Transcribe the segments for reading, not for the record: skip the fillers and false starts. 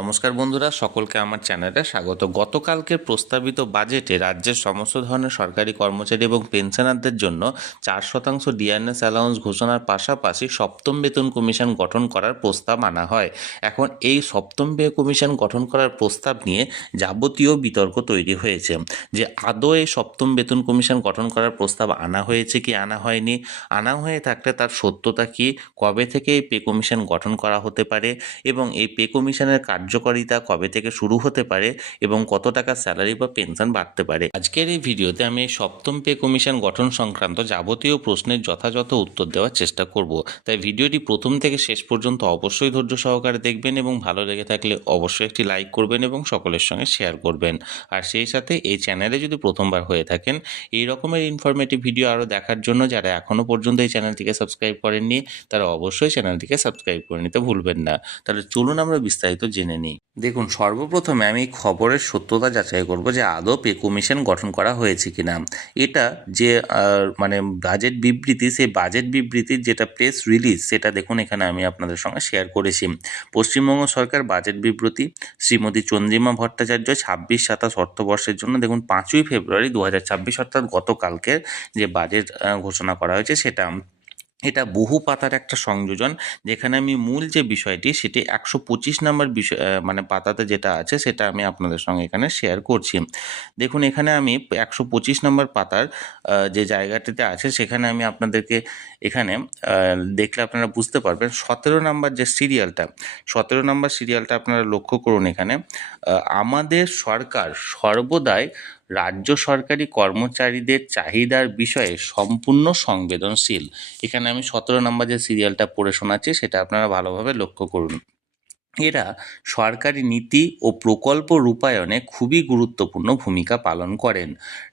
নমস্কার বন্ধুরা, সকলকে আমার চ্যানেলে স্বাগত। গতকালকের প্রস্তাবিত বাজেটে রাজ্যের সমস্ত ধরনের সরকারি কর্মচারী এবং পেনশনারদের জন্য 4% ডিএনএস অ্যালাউন্স ঘোষণার পাশাপাশি সপ্তম বেতন কমিশন গঠন করার প্রস্তাব আনা হয়। এখন এই সপ্তম বে কমিশন গঠন করার প্রস্তাব নিয়ে যাবতীয় বিতর্ক তৈরি হয়েছে যে আদৌ এই সপ্তম বেতন কমিশন গঠন করার প্রস্তাব আনা হয়েছে কি আনা হয়নি, আনা হয়ে থাকলে তার সত্যতা কি, কবে থেকে এই পে কমিশন গঠন করা হতে পারে এবং এই পে কমিশনের কার্যকারিতা কবে থেকে শুরু হতে পারে এবং কত টাকা স্যালারি বা পেনশন বাড়তে পারে। আজকের এই ভিডিওতে আমি এই সপ্তম পে কমিশন গঠন সংক্রান্ত যাবতীয় প্রশ্নের যথাযথ উত্তর দেওয়ার চেষ্টা করব। তাই ভিডিওটি প্রথম থেকে শেষ পর্যন্ত অবশ্যই ধৈর্য সহকারে দেখবেন এবং ভালো লেগে থাকলে অবশ্যই একটি লাইক করবেন এবং সকলের সঙ্গে শেয়ার করবেন। আর সেই সাথে এই চ্যানেলে যদি প্রথমবার হয়ে থাকেন, এই রকমের ইনফরমেটিভ ভিডিও আরও দেখার জন্য যারা এখনও পর্যন্ত এই চ্যানেলটিকে সাবস্ক্রাইব করেননি তারা অবশ্যই চ্যানেলটিকে সাবস্ক্রাইব করে নিতে ভুলবেন না। তাহলে চলুন আমরা বিস্তারিত জেনে নিই। দেখুন, সর্বপ্রথমে আমি খবরের সত্যতা যাচাই করব যে আদৌ পে কমিশন গঠন করা হয়েছে কিনা। এটা যে বাজেট বিবৃতি, সেই বাজেট বিবৃতির যেটা প্রেস রিলিজ সেটা দেখুন এখানে আমি আপনাদের সঙ্গে শেয়ার করেছি। পশ্চিমবঙ্গ সরকার বাজেট বিবৃতি, শ্রীমতী চন্দ্রিমা ভট্টাচার্য 26-27 অর্থবর্ষের জন্য দেখুন 5ই ফেব্রুয়ারি 2026 অর্থাৎ গতকালকের যে বাজেট ঘোষণা করা হয়েছে সেটা। এটা বহু পাতার একটা সংযোজন, যেখানে আমি মূল যে বিষয়টি সেটি 125 নম্বর বিষয় পাতাতে যেটা আছে সেটা আমি আপনাদের সঙ্গে এখানে শেয়ার করছি। দেখুন, এখানে আমি 125 নম্বর পাতার যে জায়গাটিতে আছে সেখানে আমি আপনাদেরকে এখানে দেখলে আপনারা বুঝতে পারবেন 17 নম্বর যে সিরিয়ালটা, 17 নম্বর সিরিয়ালটা আপনারা লক্ষ্য করুন। এখানে আমাদের সরকার সর্বদাই রাজ্য সরকারি কর্মচারীদের চাহিদার বিষয়ে সম্পূর্ণ সংবেদনশীল। এখানে আমি 17 নম্বর যে সিরিয়ালটা পড়ে শোনাচ্ছি সেটা আপনারা ভালোভাবে লক্ষ্য করুন। এরা সরকারি নীতি ও প্রকল্প রূপায়ণে খুবই গুরুত্বপূর্ণ ভূমিকা পালন করেন।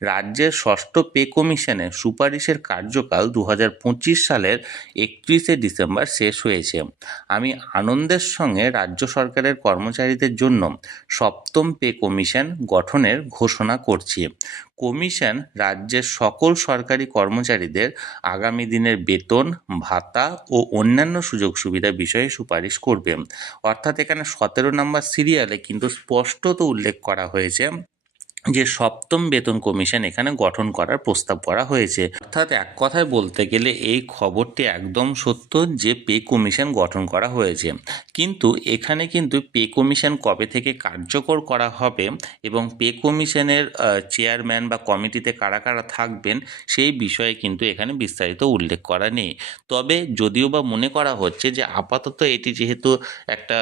রাজ্যের ষষ্ঠ পে কমিশনের সুপারিশের কার্যকাল 2025 সালের 31শে ডিসেম্বর শেষ হয়েছে। আমি আনন্দের সঙ্গে রাজ্য সরকারের কর্মচারীদের জন্য সপ্তম পে কমিশন গঠনের ঘোষণা করছি। কমিশন রাজ্যের সকল সরকারি কর্মচারীদের আগামী দিনের বেতন, ভাতা ও অন্যান্য সুযোগ সুবিধা বিষয়ে সুপারিশ করবে। অর্থাৎ এখানে 17 নম্বর সিরিয়ালে কিন্তু স্পষ্টত উল্লেখ করা হয়েছে যে সপ্তম বেতন কমিশন এখানে গঠন করার প্রস্তাব করা হয়েছে। অর্থাৎ এক কথায় বলতে গেলে এই খবরটি একদম সত্য যে পে কমিশন গঠন করা হয়েছে, কিন্তু এখানে কিন্তু পে কমিশন কবে থেকে কার্যকর করা হবে এবং পে কমিশনের চেয়ারম্যান বা কমিটিতে কারা কারা থাকবেন সেই বিষয়ে কিন্তু এখানে বিস্তারিত উল্লেখ করা নেই। তবে যদিও বা মনে করা হচ্ছে যে আপাতত এটি যেহেতু একটা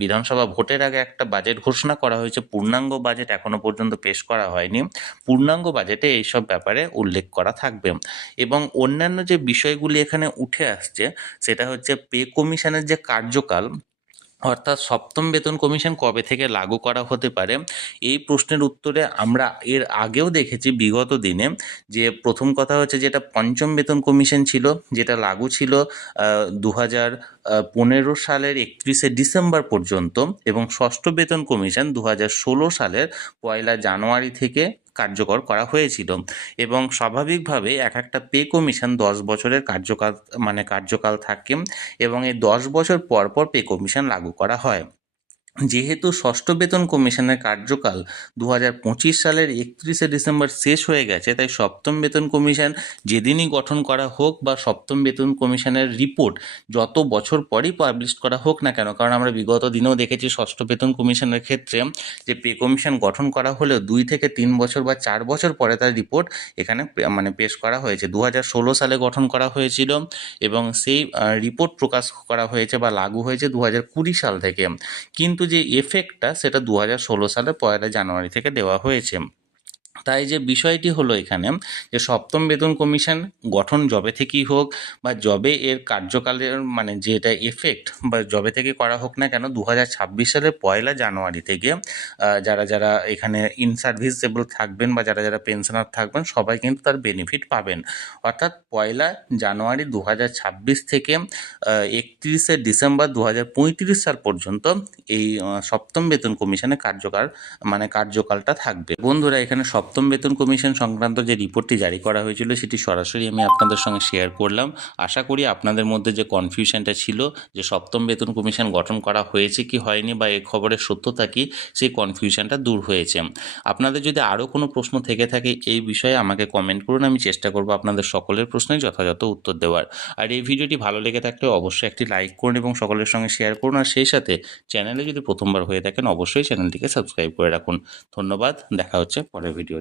বিধানসভা ভোটের আগে একটা বাজেট ঘোষণা করা হয়েছে, পূর্ণাঙ্গ বাজেট এখনো পর্যন্ত পেশ করা হয়নি, পূর্ণাঙ্গ বাজেটে এইসব ব্যাপারে উল্লেখ করা থাকবে। এবং অন্যান্য যে বিষয়গুলি এখানে উঠে আসছে সেটা হচ্ছে পে কমিশনের যে কার্যকাল, অর্থাৎ সপ্তম বেতন কমিশন কবে থেকে লাগু করা হতে পারে। এই প্রশ্নের উত্তরে আমরা এর আগেও দেখেছি বিগত দিনে যে প্রথম কথা হচ্ছে যেটা পঞ্চম বেতন কমিশন ছিল, যেটা লাগু ছিল 2015 সালের 31শে ডিসেম্বর পর্যন্ত, এবং ষষ্ঠ বেতন কমিশন 2016 সালের 1 জানুয়ারি থেকে কার্যকর করা হয়েছিল। এবং স্বাভাবিকভাবে এক একটা পে কমিশন 10 বছরের কার্যকাল থাকে এবং এই 10 বছর পর পর পে কমিশন লাগু করা হয়। যেহেতু ষষ্ঠ বেতন কমিশনের কার্যকাল 2025 সালের 31শে ডিসেম্বর শেষ হয়ে গেছে, তাই সপ্তম বেতন কমিশন যেদিনই গঠন করা হোক বা সপ্তম বেতন কমিশনের রিপোর্ট যত বছর পরই পাবলিশ করা হোক না কেন, কারণ আমরা বিগত দিনেও দেখেছি ষষ্ঠ বেতন কমিশনের ক্ষেত্রে যে পে কমিশন গঠন করা হলেও 2 থেকে 3 বছর বা 4 বছর পরে তার রিপোর্ট এখানে পেশ করা হয়েছে। 2016 সালে গঠন করা হয়েছিল এবং সেই রিপোর্ট প্রকাশ করা হয়েছে বা লাগু হয়েছে 2020 সাল থেকে, কিন্তু যে এফেক্টটা সেটা 2016 সালের 1 জানুয়ারি থেকে দেওয়া হয়েছে। তাই যে বিষয়টি হলো এখানে যে সপ্তম বেতন কমিশন গঠন যবে থেকেই হোক বা যবে এর কার্যকালের যেটা এফেক্ট বা যবে থেকে করা হোক না কেন, 2026 সালের 1 জানুয়ারি থেকে যারা যারা এখানে ইন সার্ভিসেবল থাকবেন বা যারা যারা পেনশনার থাকবেন সবাই কিন্তু তার বেনিফিট পাবেন। অর্থাৎ 1 জানুয়ারি 2026 থেকে 31শে ডিসেম্বর 2035 সাল পর্যন্ত এই সপ্তম বেতন কমিশনের কার্যকালটা থাকবে। বন্ধুরা, এখানে সপ্তম বেতন কমিশন সংক্রান্ত যে রিপোর্টটি জারি করা হয়েছিল সেটি সরাসরি আমি আপনাদের সঙ্গে শেয়ার করলাম। আশা করি আপনাদের মধ্যে যে কনফিউশনটা ছিল যে সপ্তম বেতন কমিশন গঠন করা হয়েছে কি হয়নি বা এই খবরের সত্যতা কি, সেই কনফিউশনটা দূর হয়েছে। আপনাদের যদি আরও কোনো প্রশ্ন থেকে থাকে এই বিষয়ে আমাকে কমেন্ট করুন, আমি চেষ্টা করব আপনাদের সকলের প্রশ্নের যথাযথ উত্তর দেওয়ার। আর এই ভিডিওটি ভালো লেগে থাকলে অবশ্যই একটি লাইক করুন এবং সকলের সঙ্গে শেয়ার করুন। আর সেই সাথে চ্যানেলে যদি প্রথমবার হয়ে থাকেন অবশ্যই চ্যানেলটিকে সাবস্ক্রাইব করে রাখুন। ধন্যবাদ, দেখা হচ্ছে পরের ভিডিও।